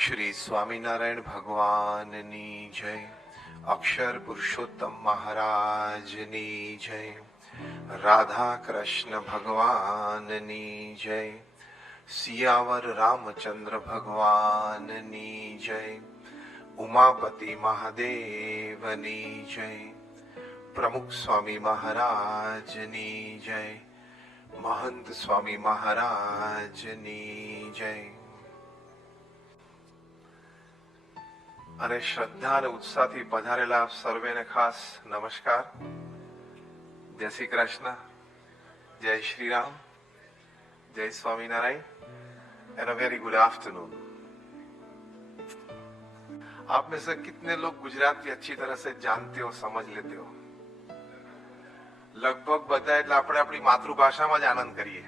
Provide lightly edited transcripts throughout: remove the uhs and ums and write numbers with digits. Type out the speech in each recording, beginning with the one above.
શ્રી સ્વામિનારાયણ ભગવાનની જય. અક્ષર પુરુષોત્તમ મહારાજની જય. રાધા કૃષ્ણ ભગવાનની જય. સિયાવર રામચંદ્ર ભગવાનની જય. ઉમાપતિ મહાદેવની જય. પ્રમુખ સ્વામી મહારાજની જય. મહંત સ્વામી મહારાજની જય. અને શ્રદ્ધા અને ઉત્સાહથી પધારેલા સર્વેને ખાસ નમસ્કાર. જય શ્રી કૃષ્ણ, જય શ્રી રામ, જય Swaminarayan and a very good afternoon. आप में से कितने लोग गुजराती अच्छी तरह से जानते हो, समझ लेते हो? लगभग બધા એટલે આપણે આપણી માતૃભાષામાં જ આનંદ કરીએ.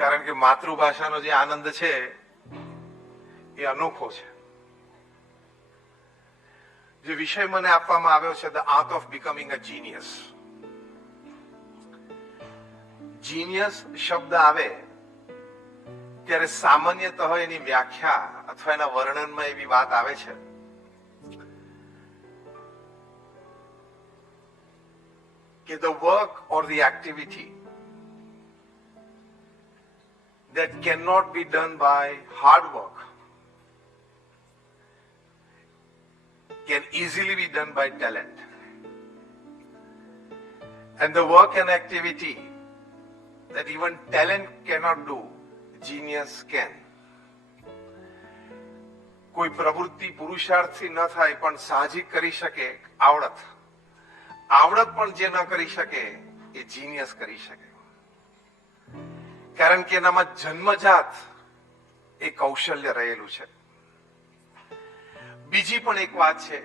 કારણ કે માતૃભાષાનો જે આનંદ છે એ અનોખો છે. જે વિષય મને આપવામાં આવ્યો છે, the art of becoming a genius. Genius શબ્દ આવે ત્યારે સામાન્યતઃ એની વ્યાખ્યા અથવા એના વર્ણનમાં એવી વાત આવે છે કે the work or the activity that cannot be done by hard work can easily be done by talent, and the work and activity that even talent cannot do, genius can. કોઈ પ્રવૃત્તિ પુરુષાર્થથી ન થાય પણ સાહજિક કરી શકે આવડત પણ જે ન કરી શકે એ જીનિયસ કરી શકે. કારણ કે એનામાં જન્મજાત એ કૌશલ્ય રહેલું છે. બીજી પણ એક વાત છે,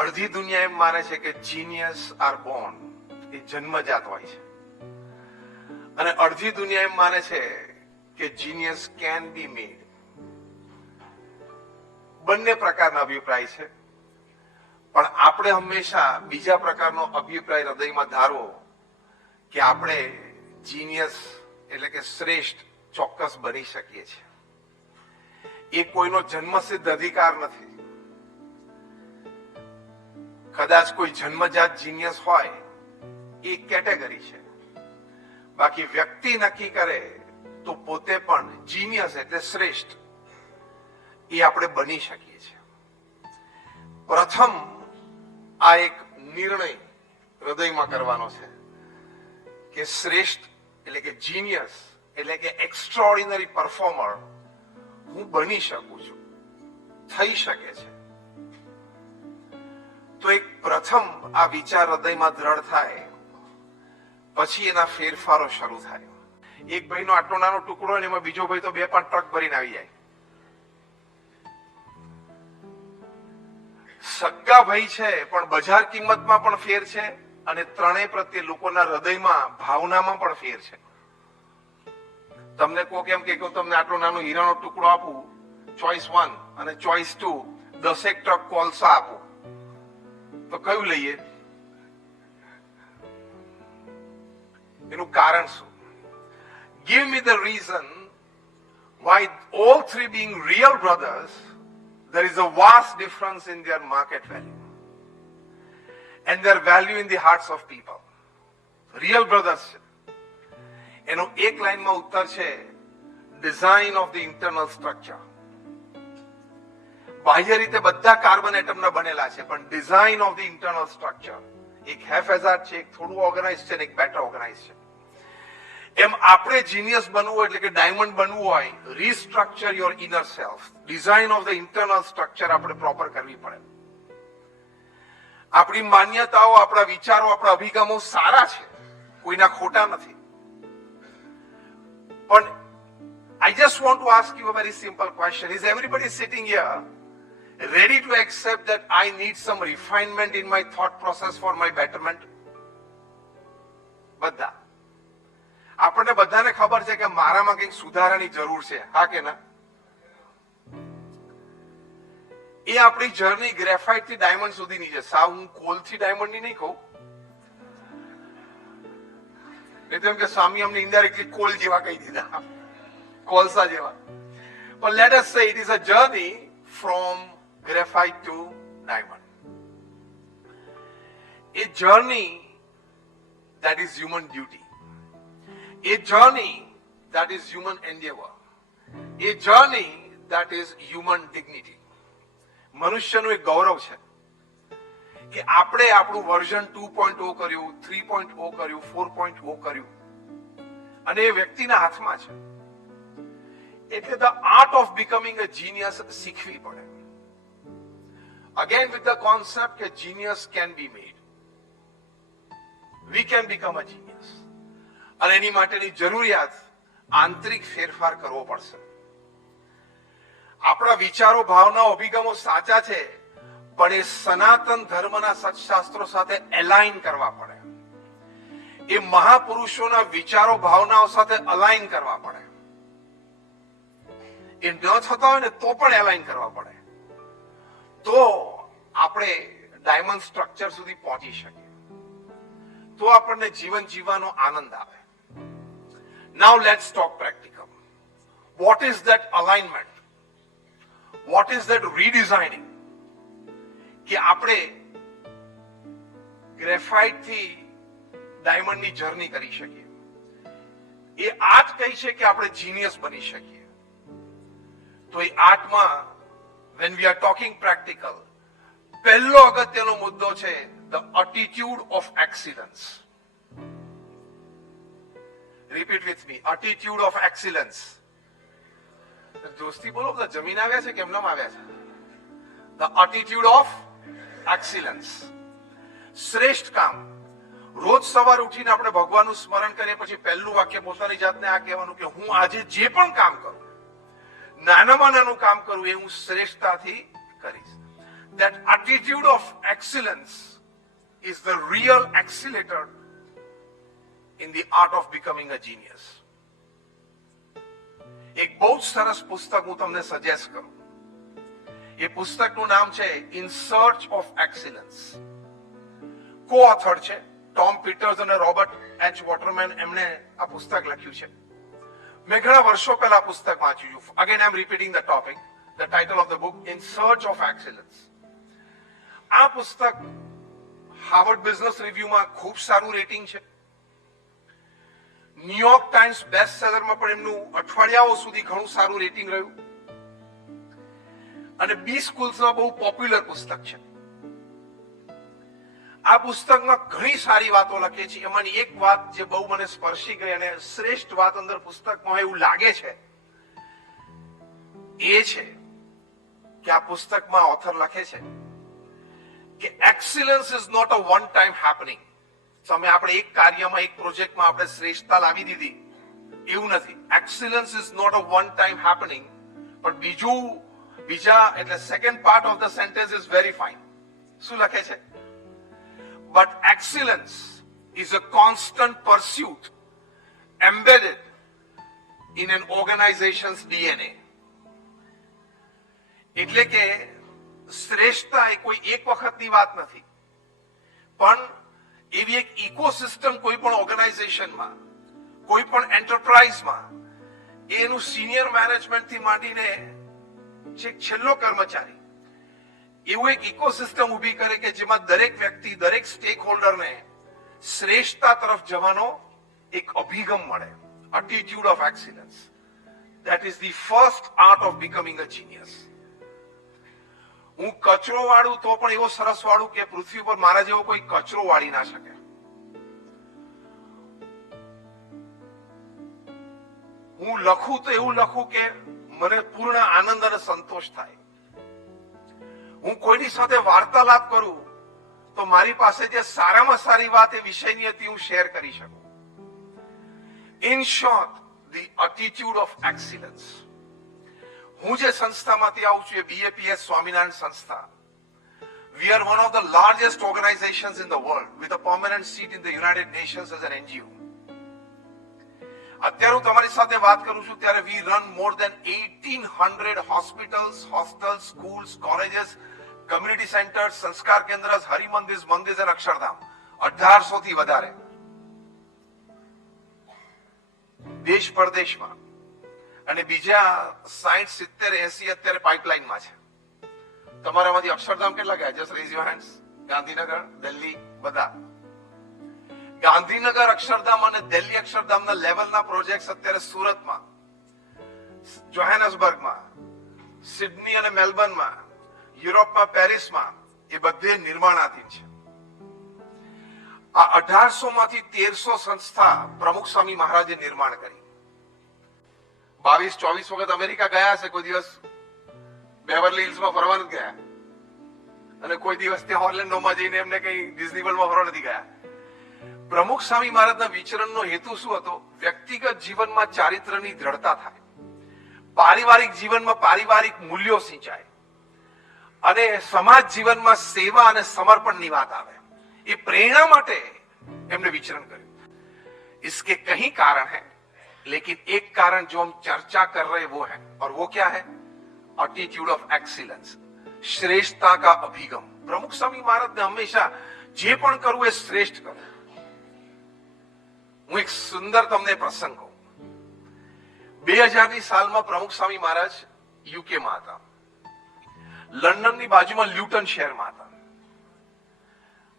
અડધી દુનિયા એમ માને છે કે જીનિયસ આર બોર્ન, એ જન્મજાત હોય છે, અને અડધી દુનિયા એમ માને છે કે જીનિયસ કેન બી મેડ. બંને પ્રકારના અભિપ્રાય છે, પણ આપણે હંમેશા બીજા પ્રકારનો અભિપ્રાય હૃદયમાં ધારવો કે આપણે જીનિયસ એટલે કે શ્રેષ્ઠ ચોક્કસ બની શકીએ છીએ. એ કોઈનો જન્મસિદ્ધ અધિકાર નથી. કદાચ કોઈ જન્મજાત જીનિયસ હોય એ કેટેગરી છે, બાકી વ્યક્તિ નક્કી કરે તો પોતે પણ જીનિયસ એટલે શ્રેષ્ઠ એ આપણે બની શકીએ છીએ. પ્રથમ આ એક નિર્ણય હૃદયમાં કરવાનો છે કે શ્રેષ્ઠ એટલે કે જીનિયસ એટલે કે એક્સ્ટ્રાઓર્ડિનરી પરફોર્મર હું બની શકું છું, થઈ શકે છે. તો એક પ્રથમ આ વિચાર હૃદયમાં દ્રઢ થાય, પછી એના ફેરફારો શરૂ થાય. એક ભાઈનો આટલો નાનો ટુકડો ને એમાં બીજો ભાઈ તો 2-5 ટ્રક ભરીને આવી જાય. સગા ભાઈ છે પણ બજાર કિંમતમાં પણ ફેર છે, અને ત્રણેય પ્રત્યે લોકોના હૃદયમાં ભાવનામાં પણ ફેર છે. તમને કોક એમ કે તમને આટલો નાનો હીરાનો ટુકડો આપું, ચોઈસ 1 અને ચોઈસ 2, 10 ટ્રક કોલસા આપું, તો કયું લઈએ? એનું કારણ શું? Give me the reason why all three being real brothers, there is a vast difference in their market value and their value in the hearts of people. Real brothers છે. એનો એક લાઈનમાં ઉત્તર છે, design of the internal structure. બાહ્ય રીતે બધા carbon એટમના બનેલા છે, પણ design of the internal structure એક હેફેઝાર્ડ છે, એક થોડું ઓર્ગેનાઇઝ છે, એક બેટર ઓર્ગેનાઇઝ છે. એમ આપણે જીનિયસ બનવું હોય એટલે કે ડાયમંડ બનવું હોય, restructure your inner self, design of the internal structure આપણે પ્રોપર કરવી પડે. આપણી માન્યતાઓ, આપણા વિચારો, આપણા અભિગમો સારા છે, કોઈના ખોટા નથી, પણ I just want to ask you a very simple question. Is everybody sitting here ready to accept that I need some refinement in my thought process for my betterment? બધા આપણને બધાને ખબર છે કે મારામાં કંઈક સુધારાની જરૂર છે, હા કે ના? એ આપણી જર્ની ગ્રેફાઇટ થી ડાયમંડ સુધીની છે. સાવ હું કોલથી ડાયમંડની નહીં કહું, નહીં તો એમ કે સ્વામી અમને ઇનડાયરેક્ટલી કોલ જેવા કહી દીધા, કોલસા જેવા. But let us say it is a journey from graphite to diamond. A journey that is human duty. A journey that is human endeavor. A journey that is human dignity. મનુષ્યનું એક ગૌરવ છે કે આપણે આપણું વર્ઝન 2.0 કર્યું, 3.0 કર્યું, 4.0 કર્યું અને એ વ્યક્તિના હાથમાં છે. એટલે the art of becoming a genius શીખવી પડે. અગેન વિથ ધ કોન્સેપ્ટ કે genius can be made. We can become a genius. અને એની માટેની જરૂરિયાત આંતરિક ફેરફાર કરવો પડશે. આપણા વિચારો, ભાવનાઓ, અભિગમો સાચા છે, પણ એ સનાતન ધર્મના સત્શાસ્ત્રો સાથે એલાઇન કરવા પડે. એ મહાપુરુષોના વિચારો, ભાવનાઓ સાથે અલાઇન કરવા પડે. એ ન થતા હોય ને તો પણ એલાઇન કરવા પડે. તો આપણે ડાયમંડ સ્ટ્રક્ચર સુધી પહોંચી શકીએ. તો આપણને જીવન જીવવાનો આનંદ આવે. Now let's talk practical. What is that alignment? What is that redesigning? કે આપણે ગ્રેફાઇટ થી ડાયમંડ ની જર્ની કરી શકીએ. એ આર્ટ કઈ છે કે આપણે જીનિયસ બની શકીએ. તો એ આર્ટમાં when we are talking practical, પહેલો અગત્યનો મુદ્દો છે the attitude of excellence. Repeat with me. Attitude of excellence. દોસ્તી બોલો, બધા જમીન આવ્યા છે કેમ નામ આવ્યા છે? The attitude of excellence. શ્રેષ્ઠ કામ. રોજ સવાર ઉઠીને આપણે ભગવાનનું સ્મરણ કરીએ પછી પહેલું વાક્ય પોતાની જાતને આ કહેવાનું કે હું આજે જે પણ કામ કરું, નાનામાં નાનું કામ કરું, એ હું શ્રેષ્ઠતાથી કરીશ. That attitude of excellence is the real accelerator in the art of becoming a genius. એક બહુ જ સરસ પુસ્તક હું તમને સજેસ્ટ કરું. એ પુસ્તકનું નામ છે ઇન સર્ચ ઓફ એક્સિલન્સ. કો-ઓથર છે ટોમ પીટર્સ અને રોબર્ટ એચ વોટરમેન. એમણે આ પુસ્તક લખ્યું છે. મેં ઘણા વર્ષો પહેલા આ પુસ્તક વાંચ્યું. Again I am repeating the topic. The title of the book in search of excellence. આ પુસ્તક હાર્વર્ડ બિઝનેસ રિવ્યુમાં ખૂબ સારું રેટિંગ છે. ન્યુયોર્ક ટાઈમ્સ બેસ્ટ સેલરમાં પણ એમનું અઠવાડિયાઓ સુધી ઘણું સારું રેટિંગ રહ્યું. અને બી સ્કૂલ્સમાં બહુ પોપ્યુલર પુસ્તક છે. આ પુસ્તકમાં ઘણી સારી વાતો લખી છે. એમાંની એક વાત જે બહુ મને સ્પર્શી ગઈ અને શ્રેષ્ઠ વાત અંદર પુસ્તકમાં એવું લાગે છે એ છે કે આ પુસ્તકમાં ઓથર લખે છે કે excellence is not a one time happening. તમે આપણે એક કાર્યમાં, એક પ્રોજેક્ટમાં આપણે શ્રેષ્ઠતા લાવી દીધી એવું નથી. Excellence is not a one time happening. પણ બીજા એટલે second part of the sentence is very fine. શું લખે છે? But excellence is a constant pursuit embedded in an organization's DNA. એટલે કે શ્રેષ્ઠતા એ કોઈ એક વખતની વાત નથી, પણ એવી એક ઇકોસિસ્ટમ કોઈ પણ ઓર્ગેનાઇઝેશનમાં, કોઈ પણ એન્ટરપ્રાઇઝમાં એનું સિનિયર મેનેજમેન્ટથી માંડીને છેલ્લો કર્મચારી એવું એક ઇકોસિસ્ટમ ઊભી કરે કે જેમાં દરેક વ્યક્તિ, દરેક સ્ટેક હોલ્ડરને શ્રેષ્ઠતા તરફ જવાનો એક અભિગમ મળે. Attitude of excellence. That is the first art of becoming a genius. હું કચરો વાળું તો પણ એવો સરસ વાળું કે પૃથ્વી પર મારા જેવો કોઈ કચરો વાળી ના શકે. હું લખું તો એવું લખું કે મને પૂર્ણ આનંદ અને સંતોષ થાય. હું કોઈની સાથે વાર્તાલાપ કરું તો મારી પાસે જે સારામાં સારી વાત એ વિષયની હતી હું શેર કરી શકું. In short, the attitude of excellence. હું જે સંસ્થામાંથી આવું છું એ BAPS સ્વામિનારાયણ સંસ્થા. We are one of the largest organizations in the world with a permanent seat in the United Nations as an NGO. અત્યારે હું તમારી સાથે વાત કરું છું ત્યારે we run more than 1800 hospitals, hostels, schools, colleges, community centers, સંસ્કાર કેન્દ્ર, હરિમંદિર, મંદિર અને અક્ષરધામ. 1800 થી વધારે. દેશ પરદેશમાં, અને બીજા 60, 70, 80 અત્યારે પાઇપલાઇનમાં છે. તમારામાંથી અક્ષરધામ કેટલા ગયા? Just rays your hands. Gandhinagar, Delhi, બધા. ગાંધીનગર અક્ષરધામ અને દિલ્હી અક્ષરધામના લેવલના પ્રોજેક્ટ અત્યારે સુરતમાં, જોહાનસબર્ગમાં, સિડની અને મેલબર્નમાં, યુરોપમાં, પેરિસમાં એ બધે નિર્માણાધીન છે. આ 1800 માંથી 1300 સંસ્થા પ્રમુખ સ્વામી મહારાજે નિર્માણ કરી. 22-24 વખત અમેરિકા ગયા છે. કોઈ દિવસ બેવરલી હિલ્સમાં ફરવા નથી ગયા, અને કોઈ દિવસ ત્યાં ઓર્લેન્ડોમાં જઈને એમને કઈ ડિઝની વર્લ્ડમાં ફરવા નથી ગયા. પ્રમુખ સ્વામી મહારાજના વિચરણનો હેતુ શું હતો? વ્યક્તિગત જીવનમાં ચારિત્ર્યની દ્રઢતા થાય, પારિવારિક જીવનમાં પારિવારિક મૂલ્યો સિંચાય, અને સમાજ જીવનમાં સેવા અને સમર્પણની વાત આવે. એ પ્રેરણા માટે એમને વિચરણ કર્યું. इसके कई कारण हैं, लेकिन एक कारण जो हम चर्चा कर रहे वो है, और वो क्या है? एटीट्यूड ऑफ एक्सीलेंस, श्रेष्ठता का अभिगम. प्रमुख स्वामी महाराज ने हमेशा જે પણ કરવું એ શ્રેષ્ઠ કરવું. હું એક સુંદર તમને પ્રસંગ કહું. 2000ની સાલમાં પ્રમુખ સ્વામી મહારાજ યુકેમાં હતા. લંડનની બાજુમાં લ્યુટન શહેરમાં હતા.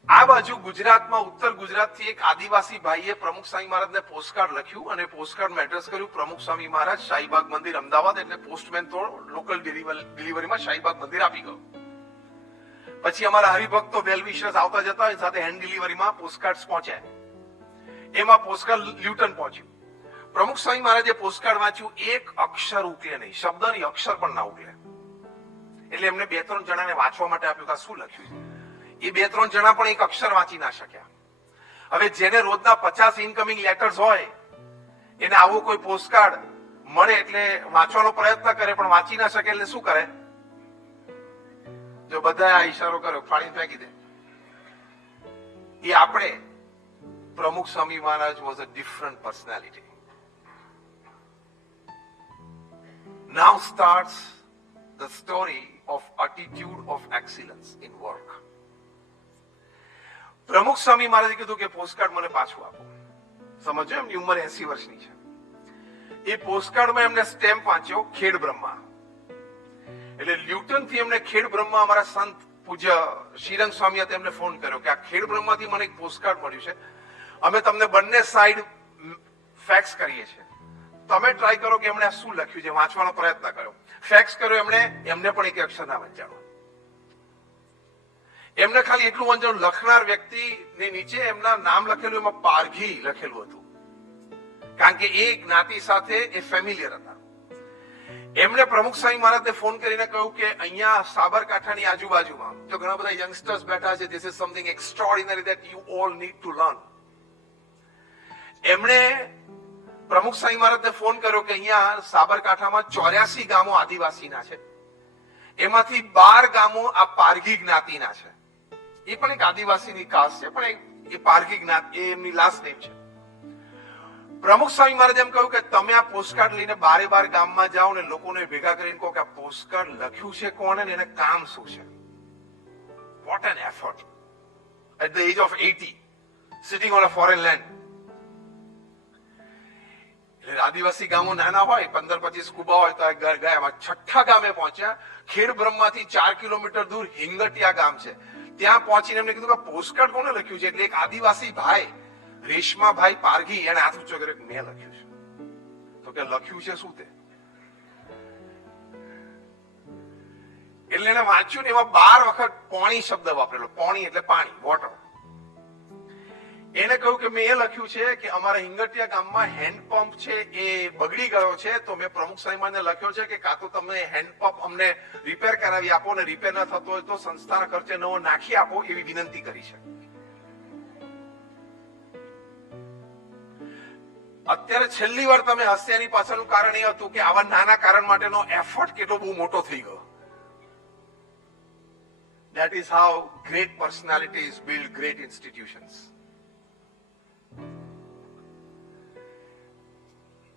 આ બાજુ ગુજરાતમાં, ઉત્તર ગુજરાતથી એક આદિવાસી ભાઈએ પ્રમુખ સ્વામી મહારાજને પોસ્ટકાર્ડ લખ્યું, અને પોસ્ટકાર્ડમાં એડ્રેસ કર્યું પ્રમુખ સ્વામી મહારાજ, શાહીબાગ મંદિર, અમદાવાદ. એટલે પોસ્ટમેન તો લોકલ ડિલિવરીમાં શાહીબાગ મંદિર આપી ગયો. પછી અમારા હરિભક્તો વેલ વિશર્સ આવતા જતા હોય, સાથે હેન્ડ ડિલિવરીમાં પોસ્ટકાર્ડ પહોંચ્યા. એમાં પોસ્ટકાર્ડ લ્યુટન પહોંચ્યું. પ્રમુખ સ્વામી મહારાજે પોસ્ટકાર્ડ વાંચ્યું, એક અક્ષર ઉકલે નહીં, શબ્દની અક્ષર પણ ના ઉકલે. એટલે એમને 2-3 જણાને વાંચવા માટે આપ્યું કે શું લખ્યું છે. એ 2-3 જણા પણ એક અક્ષર વાંચી ના શક્યા. હવે જેને રોજના 50 ઇનકમિંગ લેટર્સ હોય, એને આવો કોઈ પોસ્ટકાર્ડ મળે એટલે વાંચવાનો પ્રયત્ન કરે, પણ વાંચી ના શકે એટલે શું કરે? જો બધા આ ઈશારો કર્યો, ફાડીને ફેંકી દે. એ આપણે Pramukh Swami Maharaj was a different personality. Now starts the story of attitude of excellence in work. પ્રમુખ સ્વામી મહારાજે કીધું કે પોસ્ટકાર્ડ મને પાછું આપો. સમજો, એમની ઉંમર 80 વર્ષની છે. એ પોસ્ટકાર્ડમાં એમને સ્ટેમ્પ વાંચ્યો, ખેડ બ્રહ્મા. એટલે લ્યુટન થી એમને ખેડ બ્રહ્મા, અમારા સંત પૂજ્ય શ્રીરંગ સ્વામી તેમને ફોન કર્યો કે આ ખેડ બ્રહ્માથી મને એક પોસ્ટકાર્ડ મળ્યું છે, અમે તમને બંને સાઈડ ફેક્સ કરીએ છીએ, તમે ટ્રાય કરો કે એમણે શું લખ્યું છે. વાંચવાનો પ્રયત્ન કર્યો, ફેક્સ કર્યો એમને પણ એક અક્ષર ના વંચાણો. એમને ખાલી એટલું વંચાણું, લખનાર વ્યક્તિની નીચે એમના નામ લખેલું, એમાં પારઘી લખેલું હતું, કારણ કે એ જ્ઞાતિ સાથે એ ફેમિલિયર હતા. એમણે પ્રમુખ સ્વામી મહારાજને ફોન કરીને કહ્યું કે અહીંયા સાબરકાંઠાની આજુબાજુમાં તો ઘણા બધા યંગસ્ટર્સ બેઠા છે, this is something extraordinary that you all need to learn. એમણે પ્રમુખ સ્વામી મહારાજને ફોન કર્યો કે અહીંયા સાબરકાંઠામાં 84 ગામો આદિવાસીના છે, એમાંથી 12 ગામો આ પારઘી જ્ઞાતિના છે. એ પણ એક આદિવાસીની કાસ્ટ છે, પણ એ પારઘી જ્ઞાતિ, એ એમની લાસ્ટ નેમ છે. પ્રમુખ સ્વામી મહારાજ એમ કહ્યું કે તમે આ પોસ્ટકાર્ડ લઈને 12 ગામમાં જાઓ ને લોકોને ભેગા કરીને કહો કે આ પોસ્ટકાર્ડ લખ્યું છે કોણે ને એને કામ શું છે. What an effort at the age of 80 sitting on a foreign land. એટલે આદિવાસી ગામો નાના હોય, 15-25 કુબા હોય, તો ગયા 6ઠ્ઠા ગામે પહોંચ્યા. ખેડ બ્રહ્માથી 4 કિલોમીટર દૂર હિંગટિયા ગામ છે. ત્યાં પહોંચીને એમને કીધું કે પોસ્ટકાર્ડ કોને લખ્યું છે. એટલે એક આદિવાસી ભાઈ રેશમાભાઈ પારઘી, એને હાથ ઊંચો કર્યો કે મેં લખ્યું છે. તો કે લખ્યું છે શું તે? એટલે એને વાંચ્યું ને એમાં 12 વખત પોણી શબ્દ વાપરેલો. પોણી એટલે પાણી, વોટર. એને કહ્યું કે મેં એ લખ્યું છે કે અમારા હિંગટિયા ગામમાં હેન્ડપંપ છે એ બગડી ગયો છે, તો મેં પ્રમુખ સાહેબને લખ્યો છે કે કાં તો તમે હેન્ડપંપ અમને રિપેર કરાવી આપો, ને રિપેર ન થતો હોય તો સંસ્થાના ખર્ચે નવો નાખી આપો, એવી વિનંતી કરી છે. અત્યારે છેલ્લી વાર તમે હસ્યાની પાછળનું કારણ એ હતું કે આવા નાના કારણ માટેનો એફર્ટ કેટલો બહુ મોટો થઈ ગયો. That is how great personalities build great institutions.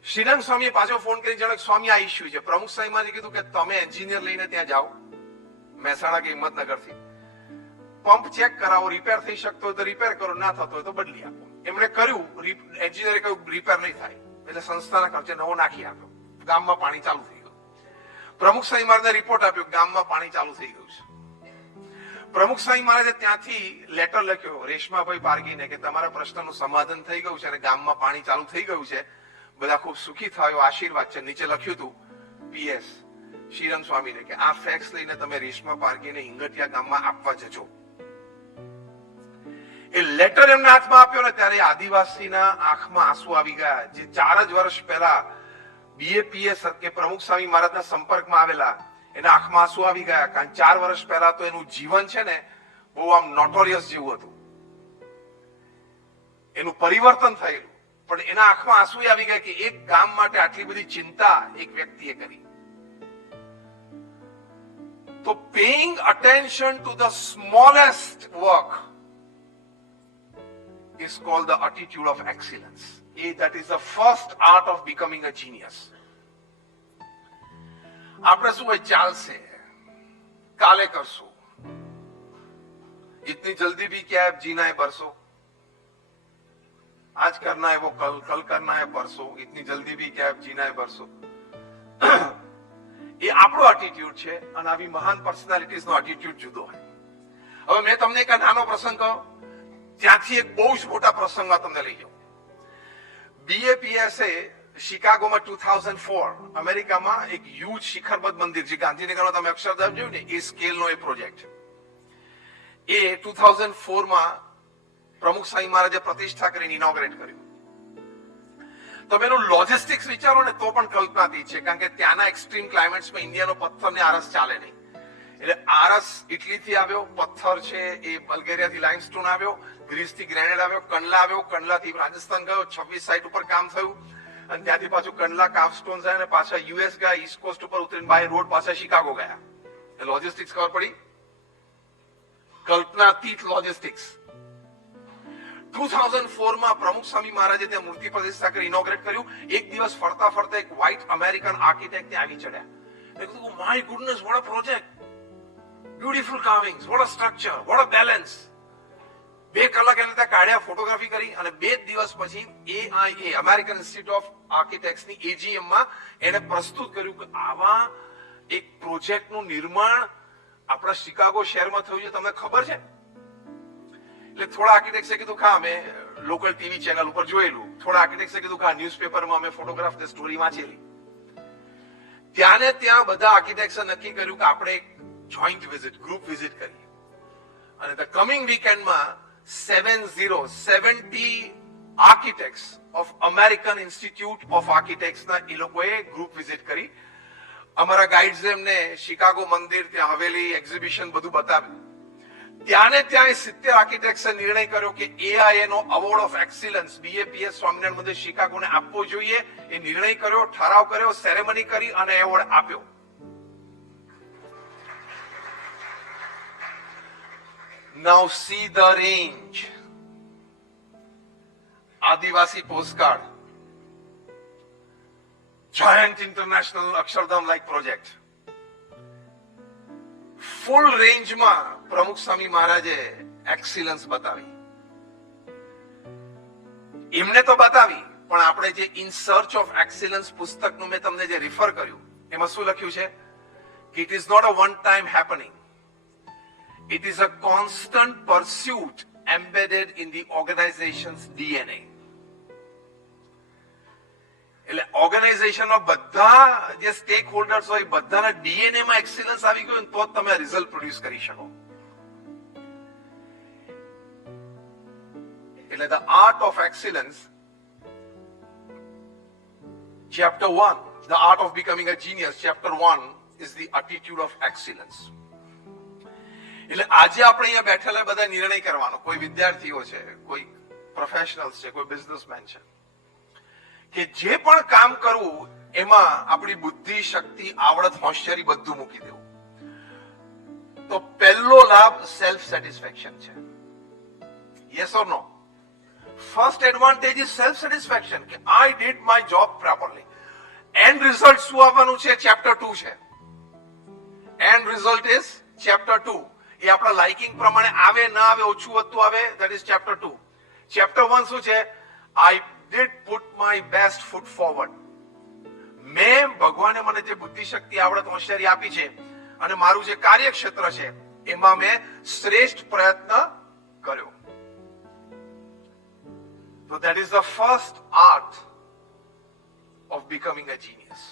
Shrirang સ્વામીએ પાછો ફોન કરી જણાવ્યું સ્વામી આ ઇશ્યુ છે. પ્રમુખ સાહેબે કીધું કે તમે એન્જિનિયર લઈને ત્યાં જાઓ, મહેસાણા કે હિંમતનગરથી, પંપ ચેક કરાવો, રિપેર થઈ શકતો હોય તો રિપેર કરો, ના થતો હોય તો બદલી આપો. એમણે કર્યું, એન્જિનિયરે કહ્યું રિપેર નહીં થાય. એટલે સંસ્થાના ખર્ચે નવો નાખી આપ્યો, ગામમાં પાણી ચાલુ થઈ ગયું. પ્રમુખ સ્વામી મહારાજને રિપોર્ટ આપ્યો, ગામમાં પાણી ચાલુ થઈ ગયું છે. પ્રમુખ સ્વામી મહારાજે ત્યાંથી લેટર લખ્યો રેશમાભાઈ પારગીને કે તમારા પ્રશ્નનું સમાધાન થઈ ગયું છે અને ગામમાં પાણી ચાલુ થઈ ગયું છે, બધા ખૂબ સુખી થયો, આશીર્વાદ છે. નીચે લખ્યું હતું PS શ્રીરામ સ્વામીને કે આ ફેક્સ લઈને તમે રેશમા પારગીને હિંગઠિયા ગામમાં આપવા જજો. એ લેટર એમના હાથમાં આપ્યો ને ત્યારે આદિવાસીના આંખમાં આંસુ આવી ગયા, જે 4 જ વર્ષ પહેલા BAPS કે પ્રમુખ સ્વામી મહારાજના સંપર્કમાં આવેલા, એના આંખમાં આંસુ આવી ગયા. કારણ 4 વર્ષ પહેલા તો એનું જીવન છે ને બહુ આમ નોટોરિયસ જેવું હતું, એનું પરિવર્તન થયેલું, પણ એના આંખમાં આંસુ આવી ગયા કે એક ગામ માટે આટલી બધી ચિંતા એક વ્યક્તિએ કરી. તો paying attention to the smallest work is called the attitude of excellence. That is the first art of becoming a genius. આપણે શું હોય, ચાલશે, કાલે કરશું, इतनी जल्दी भी क्या है, जीना है बरसों, आज करना है वो कल करना है परसों, इतनी जल्दी भी क्या है, जीना है बरसों. એ આપણો એટીટ્યુડ છે અને આવી મહાન પર્સનાલિટીઝ નો એટીટ્યુડ જુદો હોય. હવે મેં તમને એક નાનો પ્રસંગ કહો, ત્યાંથી એક બહુ જ મોટા પ્રસંગમાં તમને લઈ જાઉં. BAPS શિકાગોમાં 2004 અમેરિકામાં એક હ્યુજ શિખરબદ્ધ મંદિર, જે ગાંધીનગરમાં તમે અક્ષરધામ જોયું ને એ સ્કેલનો એ પ્રોજેક્ટ, એ 2004માં પ્રમુખ સ્વામી મહારાજે પ્રતિષ્ઠા કરીને ઇનોગ્રેટ કર્યું. તમે એનું લોજિસ્ટિક્સ વિચારો ને તો પણ કલ્પનાતીત છે, કારણ કે ત્યાંના એક્સ્ટ્રીમ ક્લાઇમેટ્સમાં ઇન્ડિયાનો પથ્થર ને આરસ ચાલે નહીં. એટલે આરસ ઇટલીથી આવ્યો, પથ્થર છે એ બલ્ગેરિયાથી લાઇમસ્ટોન આવ્યો, ગ્રીસથી ગ્રેનાઇટ આવ્યો, કંડલા આવ્યો, કંડલાથી રાજસ્થાન ગયો, 26 સાઇટ ઉપર કામ થયું, અને ત્યાંથી પાછું કંડલા કાફસ્ટોન જાય અને પાછા US ગયા, ઈસ્ટ કોસ્ટ ઉપર ઉતરીને બાય રોડ પાછા શિકાગો ગયા. લોજિસ્ટિક્સ ખબર પડી? કલ્પનાતીત લોજિસ્ટિક્સ. 2004માં પ્રમુખ સ્વામી મહારાજે ત્યાં મૂર્તિ પ્રતિષ્ઠા કરી ઇનોગ્રેટ કર્યું. એક દિવસ ફરતા ફરતા એક વ્હાઇટ અમેરિકન આર્કિટેક્ટ ત્યાં આવી ચડ્યા. મેં કીધું my goodness, what a project, beautiful carvings, what a structure, what a balance. 2 કલાક એને ત્યાં કાઢ્યા, ફોટોગ્રાફી કરી, અને 2 દિવસ પછી AIA અમેરિકન ઇન્સ્ટિટ્યૂટ ઓફ આર્કિટેક્ટ્સની AGM માં એને પ્રસ્તુત કર્યું કે આવા એક પ્રોજેક્ટનું નિર્માણ આપણા શિકાગો શહેરમાં થયું છે, તમને ખબર છે? એટલે થોડા આર્કિટેક્ટ્સે કીધું હા મેં લોકલ ટીવી ચેનલ ઉપર જોયેલું, થોડા આર્કિટેક્ટ્સે કીધું હા ન્યૂઝપેપરમાં અમે ફોટોગ્રાફ ને સ્ટોરી વાંચેલી. ત્યાં બધા આર્કિટેક્ટ્સે નક્કી કર્યું કે આપણે એક જોઈન્ટ વિઝિટ, ગ્રુપ વિઝિટ કરીએ. અને ધ કમિંગ વીકેન્ડમાં 70 architects of American Institute of આર્કિટેક્ટ્સના એ લોકોએ ગ્રુપ વિઝિટ કરી. અમારા ગાઈડ્સે એમને શિકાગો મંદિર, ત્યાં હવેલી, એક્ઝિબિશન બધું બતાવ્યું. ત્યાં 70 આર્કિટેક્ટ્સે નિર્ણય કર્યો કે AIA નો award of excellence BAPS Swaminarayan Mandir શિકાગોને આપવો જોઈએ. એ નિર્ણય કર્યો, ઠરાવ કર્યો, સેરેમની કરી અને એવોર્ડ આપ્યો. Now see the range. Adivasi postcard, giant international Akshardham like project. ફૂલ રેન્જમાં પ્રમુખ સ્વામી મહારાજે એક્સિલન્સ બતાવી. એમને તો બતાવી, પણ આપણે જે ઇન સર્ચ ઓફ એક્સિલન્સ પુસ્તકનું મેં તમને જે રિફર કર્યું, એમાં શું લખ્યું છે કે it is not a one time happening, it is a constant pursuit embedded in the organization's DNA. એટલે ઓર્ગેનાઇઝેશનનો બધા જે સ્ટેક હોલ્ડર્સ હોય બધાના DNA માં એક્સિલન્સ આવી ગયું તો જ તમે રિઝલ્ટ પ્રોડ્યુસ કરી શકો. એટલે the art of excellence, chapter 1, the art of becoming a genius, chapter 1 is the attitude of excellence. એટલે આજે આપણે અહીંયા બેઠેલા બધા નિર્ણય કરવાનો, કોઈ વિદ્યાર્થીઓ છે, કોઈ પ્રોફેશનલ્સ છે, કોઈ બિઝનેસમેન છે, કે જે પણ કામ કરવું એમાં આપણી બુદ્ધિ, શક્તિ, આવડત, હોશિયારી બધું મૂકી દેવું. તો પહેલો લાભ સેલ્ફ સેટિસ્ફેક્શન છે. Yes or no? First advantage is self satisfaction, કે I did my job properly. End result શું આવવાનું છે? ચેપ્ટર 2 છે. End result is chapter 2. એ આપણા લાઇકિંગ પ્રમાણે આવે, ના આવે, ઓછું વધતું આવે, ધેટ ઇઝ ચેપ્ટર 2. ચેપ્ટર 1 શું છે? આઈ did put my best foot forward. મેં ભગવાને મને જે બુદ્ધિ શક્તિ આવડત હોશિયારી આપી છે અને મારું જે કાર્યક્ષેત્ર છે એમાં મેં શ્રેષ્ઠ પ્રયત્ન કર્યો. So that is the first art of becoming a genius.